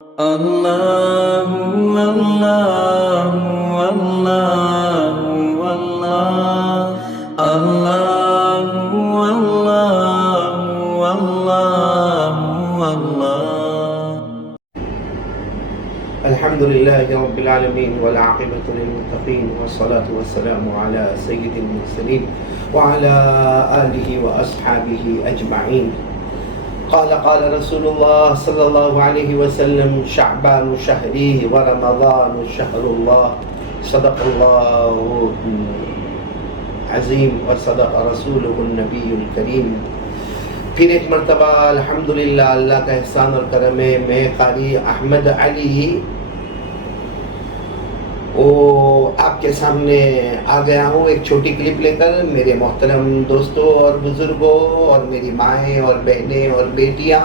اللہ اللہ اللہ اللہ اللہ اللہ اللہ الحمد لله رب العالمين والعاقبة للمتقين والصلاة والسلام على سيد المرسلين وعلى آله وأصحابه أجمعين. قال رسول الله صلى الله عليه وسلم شعبان شهري ورمضان شهر الله. صدق الله عظيم وصدق رسوله النبي الكريم. پھر ایک مرتبہ الحمدللہ اللہ کا احسان اور کرم ہے، میں قاری احمد علی آپ کے سامنے آ گیا ہوں ایک چھوٹی کلپ لے کر. میرے محترم دوستوں اور بزرگوں اور میری مائیں اور بہنیں اور بیٹیاں،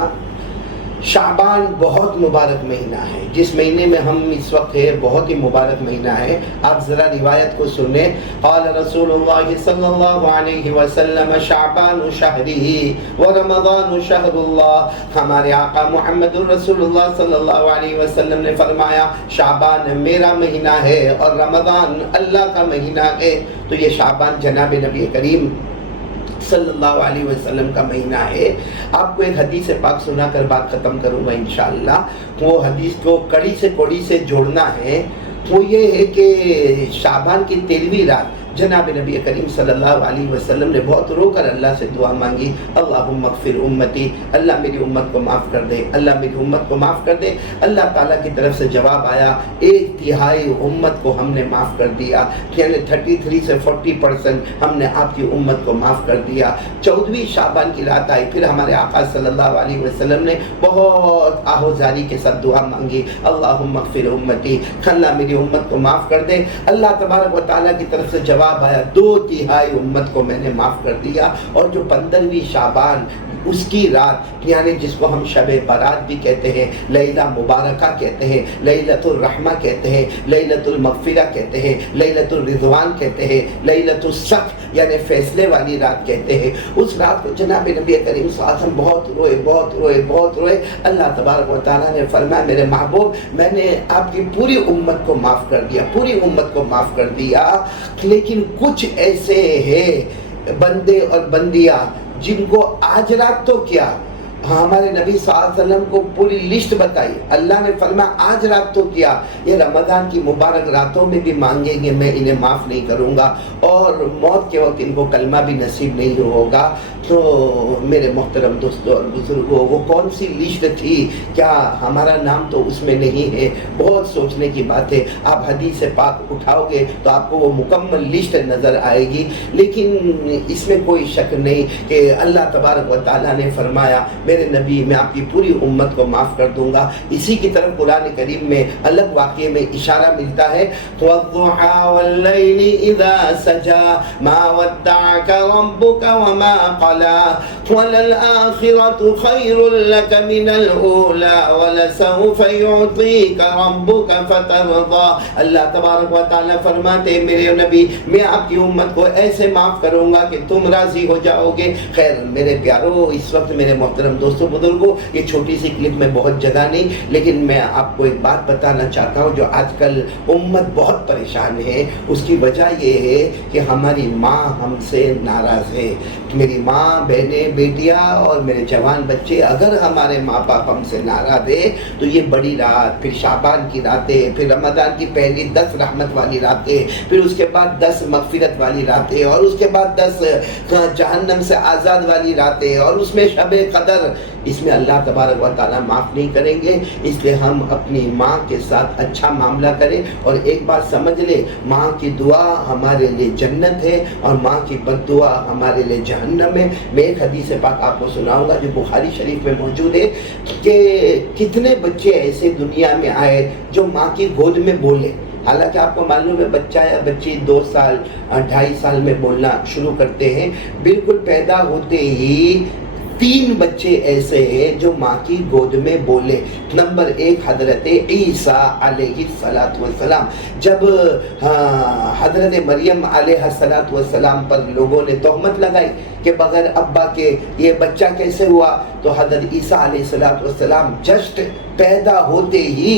شعبان بہت مبارک مہینہ ہے. جس مہینے میں ہم اس وقت ہے بہت ہی مبارک مہینہ ہے. آپ ذرا روایت کو سنیں. قال رسول اللہ صلی اللہ علیہ وسلم شعبان شہری ورمضان شہر اللہ. ہمارے آقا محمد رسول اللہ صلی اللہ علیہ وسلم نے فرمایا شعبان میرا مہینہ ہے اور رمضان اللہ کا مہینہ ہے. تو یہ شعبان جناب نبی کریم صلی اللہ علیہ وسلم کا مہینہ ہے. آپ کو ایک حدیث پاک سنا کر بات ختم کروں گا انشاءاللہ. وہ حدیث کو کڑی سے کوڑی سے جوڑنا ہے. وہ یہ ہے کہ شعبان کی 13ویں رات جناب نبی کریم صلی اللہ علیہ وسلم نے بہت رو کر اللہ سے دعا مانگی، اللہم اغفر امتی، اللہ میری امت کو معاف کر دے، اللہ میری امت کو معاف کر دے. اللہ تعالیٰ کی طرف سے جواب آیا 1/3 امت کو ہم نے معاف کر دیا، یعنی 33 سے 40% ہم نے آپ کی امت کو معاف کر دیا. 14ویں شعبان کی رات آئی، پھر ہمارے آقا صلی اللہ علیہ وسلم نے بہت آہوزاری کے ساتھ دعا مانگی، اللہم اغفر امتی، اللہ میری امت کو معاف کر دے. اللہ تبارک و تعالیٰ کی طرف سے جواب آیا 2/3 امت کو میں نے معاف کر دیا. اور جو 15ویں شعبان اس کی رات، یعنی جس کو ہم شب برات بھی کہتے ہیں، لیلہ مبارکہ کہتے ہیں، لیلۃ الرحمہ کہتے ہیں، لیلۃ المغفرہ کہتے ہیں، لیلۃ الرضوان کہتے ہیں، لیلۃ الصف یعنی فیصلے والی رات کہتے ہیں. اس رات کو جناب نبی کریم صلی اللہ علیہ وسلم بہت روئے. اللہ تبارک و تعالیٰ نے فرمایا میرے محبوب میں نے آپ کی پوری امت کو معاف کر دیا، پوری امت کو معاف کر دیا. لیکن کچھ ایسے ہیں بندے اور بندیاں جن کو آج رات تو کیا، ہمارے نبی صلی اللہ علیہ وسلم کو پوری لسٹ بتائی. اللہ نے فرمایا آج رات تو کیا، یہ رمضان کی مبارک راتوں میں بھی مانگیں گے میں انہیں معاف نہیں کروں گا، اور موت کے وقت ان کو کلمہ بھی نصیب نہیں ہوگا. تو میرے محترم دوستوں اور بزرگوں، وہ کون سی لسٹ تھی؟ کیا ہمارا نام تو اس میں نہیں ہے؟ بہت سوچنے کی بات ہے. آپ حدیث پاک اٹھاؤ گے تو آپ کو وہ مکمل لسٹ نظر آئے گی. لیکن اس میں کوئی شک نہیں کہ اللہ تبارک و تعالیٰ نے فرمایا میرے نبی میں آپ کی پوری امت کو معاف کر دوں گا. اسی کی طرف قرآن کریم میں الگ واقعے میں اشارہ ملتا ہے، وَالضُّحَىٰ وَاللَّيْلِ إِذَا سَجَىٰ مَا وَدَّعَكَ رَبُّكَ وَمَا قَلَىٰ وَلَلْآخِرَةُ خَيْرٌ لَكَ مِنَ الْأُولَىٰ وَلَسَوْفَ يُعْطِيكَ رَبُّكَ فَتَرْضَىٰ. اللہ تبارک و تعالیٰ فرماتے میرے نبی میں آپ کی امت کو ایسے معاف کروں گا کہ تم راضی ہو جاؤ گے. خیر میرے پیارو، اس وقت میرے محترم دوستوں بزرگوں، یہ چھوٹی سی کلپ میں بہت جگہ نہیں، لیکن میں آپ کو ایک بات بتانا چاہتا ہوں جو آج کل امت بہت پریشان ہے. اس کی وجہ یہ ہے کہ ہماری ماں ہم سے ناراض ہے. میری ماں، بہنیں، بیٹیاں اور میرے جوان بچے، اگر ہمارے ماں باپ ہم سے ناراض ہے تو یہ بڑی رات، پھر شعبان کی راتیں، پھر رمضان کی پہلی 10 رحمت والی راتیں، پھر اس کے بعد 10 مغفرت والی راتیں، اور اس کے بعد 10 جہنم سے آزاد والی راتیں، اور اس میں شب قدر، اس میں اللہ تبارک و تعالیٰ معاف نہیں کریں گے. اس لیے ہم اپنی ماں کے ساتھ اچھا معاملہ کریں. اور ایک بات سمجھ لے، ماں کی دعا ہمارے لیے جنت ہے اور ماں کی بد دعا ہمارے لیے جہنم ہے. میں ایک حدیث پاک آپ کو سناؤں گا جو بخاری شریف میں موجود ہے کہ کتنے بچے ایسے دنیا میں آئے جو ماں کی گود میں بولے. حالانکہ آپ کو معلوم ہے بچہ یا بچی 2 سال 2.5 سال میں بولنا شروع کرتے ہیں. بالکل پیدا ہوتے ہی 3 بچے ایسے ہیں جو ماں کی گود میں بولے. نمبر 1 حضرت عیسیٰ علیہ السلام. جب حضرت مریم علیہ السلام پر لوگوں نے تہمت لگائی کہ بغیر ابا کے یہ بچہ کیسے ہوا، تو حضرت عیسیٰ علیہ السلام جسٹ پیدا ہوتے ہی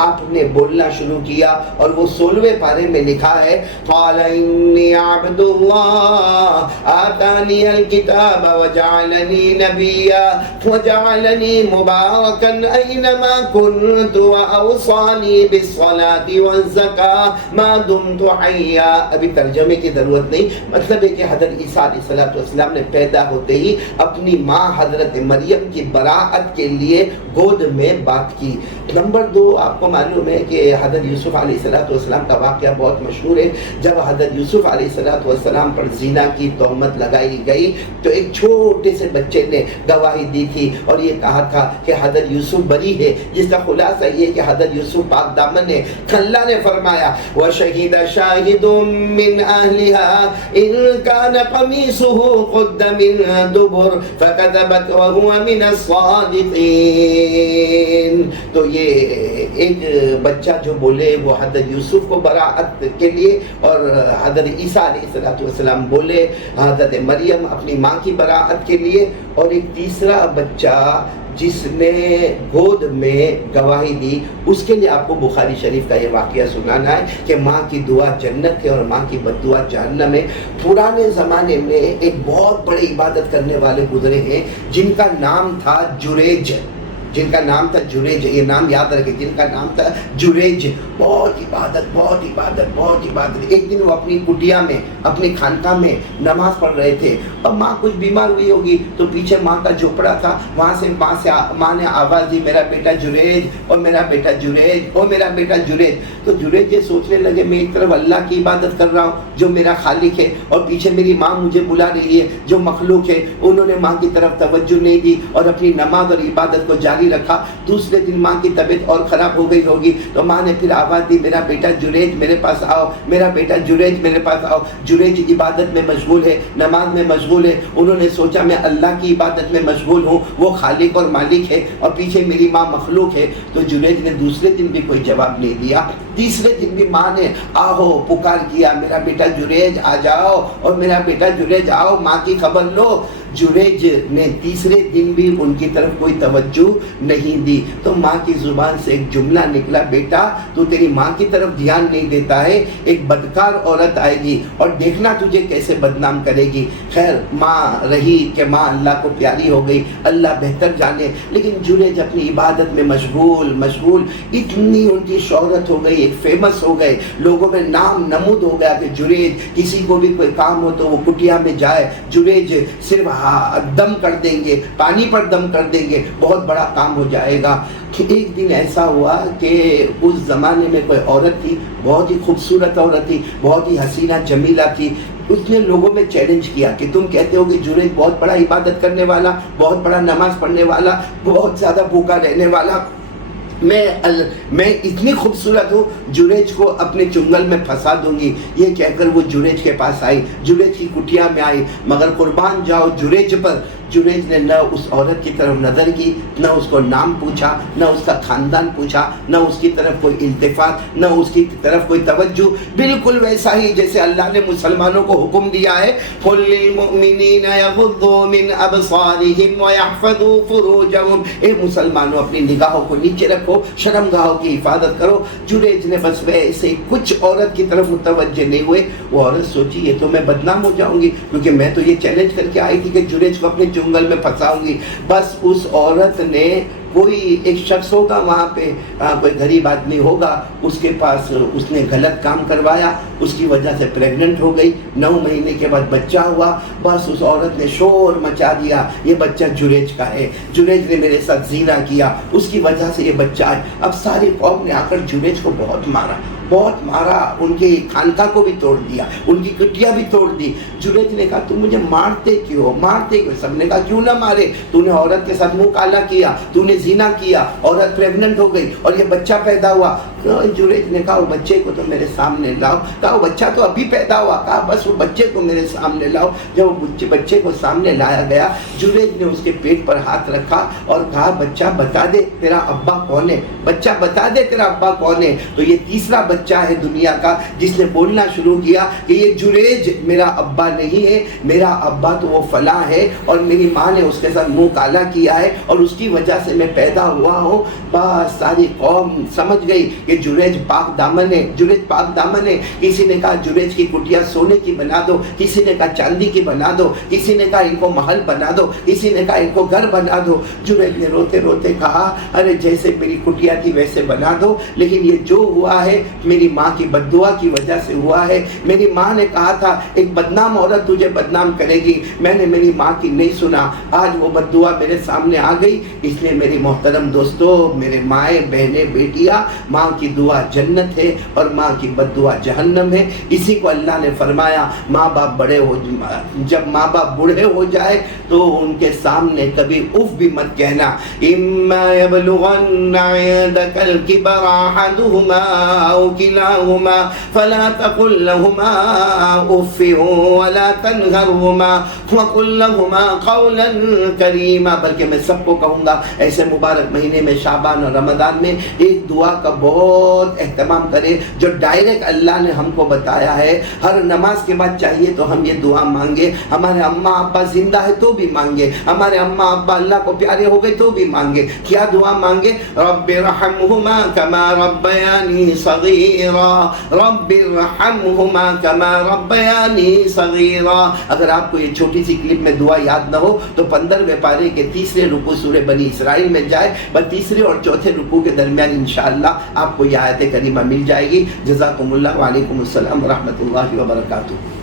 آپ نے بولنا شروع کیا، اور وہ 16ویں پارے میں لکھا ہے قال انی عبد اللہ آتانی الکتاب وجعلنی نبیا وجعلنی مبارکا اینما کنت واوصانی بالصلاة والزکاة ما دمت حیا۔ ابھی ترجمے کی ضرورت نہیں، مطلب ہے کہ حضرت عیسیٰ علیہ السلام نے پیدا ہوتے ہی اپنی ماں حضرت مریم کی براءت کے لیے گود میں بات کی۔ نمبر 2، آپ کو معلوم ہے کہ حضرت یوسف علیہ السلام کا واقعہ بہت مشہور ہے۔ جب حضرت یوسف علیہ السلام پر زنا کی تہمت لگائی گئی تو ایک چھوٹے سے بچے نے گواہی دی تھی اور یہ کہا تھا کہ حضرت یوسف بری ہے، جس کا خلاصہ یہ کہ حضرت یوسف پاک دامن ہے۔ اللہ نے فرمایا وَشَهِدَ شَاهِدٌ مِّنْ أَهْلِهَا إِن كَانَ قَمِيصُهُ قُدَّ مِن دُبُرٍ فَكَذَبَتْ وَهُوَ مِنَ الصَّادِقِينَ۔ تو یہ ایک بچہ جو بولے وہ حضرت یوسف کو براءت کے لیے، اور حضرت عیسیٰ علیہ السلام بولے حضرت مریم اپنی ماں کی براءت کے لیے، اور ایک تیسرا بچہ جس نے گود میں گواہی دی اس کے لیے آپ کو بخاری شریف کا یہ واقعہ سنانا ہے کہ ماں کی دعا جنت ہے اور ماں کی بد دعا جہنم ہے۔ پرانے زمانے میں ایک بہت بڑے عبادت کرنے والے گزرے ہیں جن کا نام تھا جریج، جن کا نام تھا جریج، یہ نام یاد رکھیں، جن کا نام تھا جریج۔ بہت عبادت بہت عبادت بہت عبادت۔ ایک دن وہ اپنی کٹیا میں اپنی خانقاہ میں نماز پڑھ رہے تھے، اور ماں کچھ بیمار ہوئی ہوگی تو پیچھے ماں کا جھوپڑا تھا، وہاں سے ماں نے آواز دی میرا بیٹا جریج، اور میرا بیٹا جریج، اور میرا بیٹا جریج۔ تو جریج یہ سوچنے لگے میں ایک طرف اللہ کی عبادت کر رہا ہوں جو میرا خالق ہے، اور پیچھے میری ماں مجھے بلا رہی ہے جو مخلوق ہے۔ انہوں نے ماں کی طرف توجہ نہیں دی اور اپنی نماز اور عبادت کو جاری رکھا۔ دوسرے دن ماں کی طبیعت اور خراب ہو گئی ہوگی تو ماں نے پھر آواز دی میرا بیٹا جریج میرے پاس آؤ، میرا بیٹا جریج میرے پاس آؤ۔ جریج عبادت میں مشغول ہے، نماز میں مشغول ہے۔ انہوں نے سوچا میں اللہ کی عبادت میں مشغول ہوں، وہ خالق اور مالک ہے، اور پیچھے میری ماں مخلوق ہے۔ تو جریج نے دوسرے دن بھی کوئی جواب نہیں دیا۔ تیسرے دن بھی ماں نے آہو پکار کیا میرا بیٹا جریج آ جاؤ، اور میرا بیٹا جریج آؤ، ماں کی خبر لو۔ جریج نے تیسرے دن بھی ان کی طرف کوئی توجہ نہیں دی۔ تو ماں کی زبان سے ایک جملہ نکلا بیٹا تو تیری ماں کی طرف دھیان نہیں دیتا ہے، ایک بدکار عورت آئے گی اور دیکھنا تجھے کیسے بدنام کرے گی۔ خیر ماں رہی کہ ماں اللہ کو پیاری ہو گئی، اللہ بہتر جانے، لیکن جریج اپنی عبادت میں مشغول، اتنی ان کی شہرت ہو گئی، ایک فیمس ہو گئے، لوگوں میں نام نمود ہو گیا کہ جریج کسی کو بھی کوئی کام ہو تو وہ کٹیا میں جائے، جریج صرف دم کر دیں گے، پانی پر دم کر دیں گے، بہت بڑا کام ہو جائے گا۔ ایک دن ایسا ہوا کہ اس زمانے میں کوئی عورت تھی، بہت ہی خوبصورت عورت تھی، بہت ہی حسینہ جمیلہ تھی۔ اس نے لوگوں میں چیلنج کیا کہ تم کہتے ہو کہ جریج بہت بڑا عبادت کرنے والا، بہت بڑا نماز پڑھنے والا، بہت زیادہ بھوکا رہنے والا، میں اتنی خوبصورت ہوں، جریج کو اپنے چنگل میں پھنسا دوں گی۔ یہ کہہ کر وہ جریج کے پاس آئی، جریج کی کٹیا میں آئی، مگر قربان جاؤ جریج پر۔ جریج نے نہ اس عورت کی طرف نظر کی، نہ اس کو نام پوچھا، نہ اس کا خاندان پوچھا، نہ اس کی طرف کوئی التفات، نہ اس کی طرف کوئی توجہ۔ بالکل ویسا ہی جیسے اللہ نے مسلمانوں کو حکم دیا ہے قُل لِّلْمُؤْمِنِينَ يَغُضُّوا مِنْ أَبْصَارِهِمْ وَيَحْفَظُوا فُرُوجَهُمْ۔ اے مسلمانوں اپنی نگاہوں کو نیچے رکھو، شرم گاہوں کی حفاظت کرو۔ جریج نے بس ویسے کچھ عورت کی طرف متوجہ نہیں ہوئے۔ وہ عورت سوچی یہ تو میں بدنام ہو جاؤں گی، کیونکہ میں تو یہ چیلنج کر کے آئی تھی کہ جریج کو اپنے جنگل میں پھنساؤں گی۔ بس اس عورت نے کوئی ایک شخص ہوگا وہاں پہ، کوئی غریب آدمی ہوگا، اس کے پاس اس نے غلط کام کروایا، اس کی وجہ سے پریگننٹ ہو گئی، 9 مہینے کے بعد بچہ ہوا۔ بس اس عورت نے شور مچا دیا یہ بچہ جریج کا ہے، جریج نے میرے ساتھ زنا کیا، اس کی وجہ سے یہ بچہ ہے۔ اب ساری قوم نے آ کر جریج کو بہت مارا، ان کے خانقاہ کو بھی توڑ دیا، ان کی کٹیا بھی توڑ دی۔ جریج نے کہا تم مجھے مارتے کیوں؟ سب نے کہا کیوں نہ مارے، تو نے عورت کے ساتھ منہ کالا کیا، تو نے زنا کیا، عورت پریگننٹ ہو گئی اور یہ بچہ پیدا ہوا۔ جریج نے کہا وہ بچے کو تو میرے سامنے لاؤ۔ کہا وہ بچہ تو ابھی پیدا ہوا۔ کہا بس وہ بچے کو میرے سامنے لاؤ۔ جب وہ بچے کو سامنے لایا گیا، جریج نے اس کے پیٹ پر ہاتھ رکھا اور کہا بچہ بتا دے تیرا ابا کون ہے، بچہ بتا دے تیرا ابا کون ہے۔ تو یہ تیسرا بچہ بچہ ہے دنیا کا جس نے بولنا شروع کیا کہ یہ جریج میرا ابا نہیں ہے، میرا ابا تو وہ فلاں ہے اور میری ماں نے اس کے ساتھ منہ کالا کیا ہے اور اس کی وجہ سے میں پیدا ہوا ہوں، بس ساری قوم سمجھ گئی کہ جریج پاک دامن ہے، جریج پاک دامن ہے۔ کسی نے کہا جریج کی کٹیا سونے کی بنا دو، کسی نے کہا چاندی کی بنا دو، کسی نے کہا ان کو محل بنا دو، کسی نے کہا ان کو گھر بنا دو۔ جریج نے روتے روتے کہا ارے جیسے میری کٹیا تھی ویسے بنا دو، لیکن یہ جو ہوا ہے میری ماں کی بد دعا کی وجہ سے ہوا ہے۔ میری ماں نے کہا تھا ایک بدنام عورت تجھے بدنام کرے گی، میں نے میری ماں کی نہیں سنا، آج وہ بد دعا میرے سامنے آ گئی۔ اس لیے میری محترم دوستو، میرے مائیں بہنیں بیٹیاں، ماں کی دعا جنت ہے اور ماں کی بد دعا جہنم ہے۔ اسی کو اللہ نے فرمایا ماں باپ بڑے ہو، جب ماں باپ بوڑھے ہو جائے تو ان کے سامنے کبھی اف بھی مت کہنا۔ اما یبلغن عندک الکبر احدہما او کلاہما فلا تقل لهما اف ولا تنہرہما وقل لهما قولا کریما، بلکہ میں سب کو کہوں گا ایسے مبارک مہینے میں شعبان اور رمضان میں ایک دعا کا بہت اہتمام کرے جو ڈائریکٹ اللہ نے ہم کو بتایا ہے۔ ہر نماز کے بعد چاہیے تو ہم یہ دعا مانگے، ہمارے اماں ابا زندہ ہے تو بھی مانگے، ہمارے اماں ابا اللہ کو پیارے ہو گئے تو بھی مانگے۔ کیا دعا مانگے؟ رب ارحمہما کما ربیانی صغیرا، رب ارحمہما کما ربیانی صغیرا۔ اگر آپ کو یہ چھوٹی سی کلپ میں دعا یاد نہ ہو تو 15ویں پارے کے تیسرے رکوع سورہ بنی اسرائیل میں جائے، بس تیسرے اور چوتھے رکوع کے درمیان انشاءاللہ آپ کو یہ آیت کریمہ مل جائے گی۔ جزاکم اللہ، وعلیکم السلام ورحمۃ اللہ وبرکاتہ۔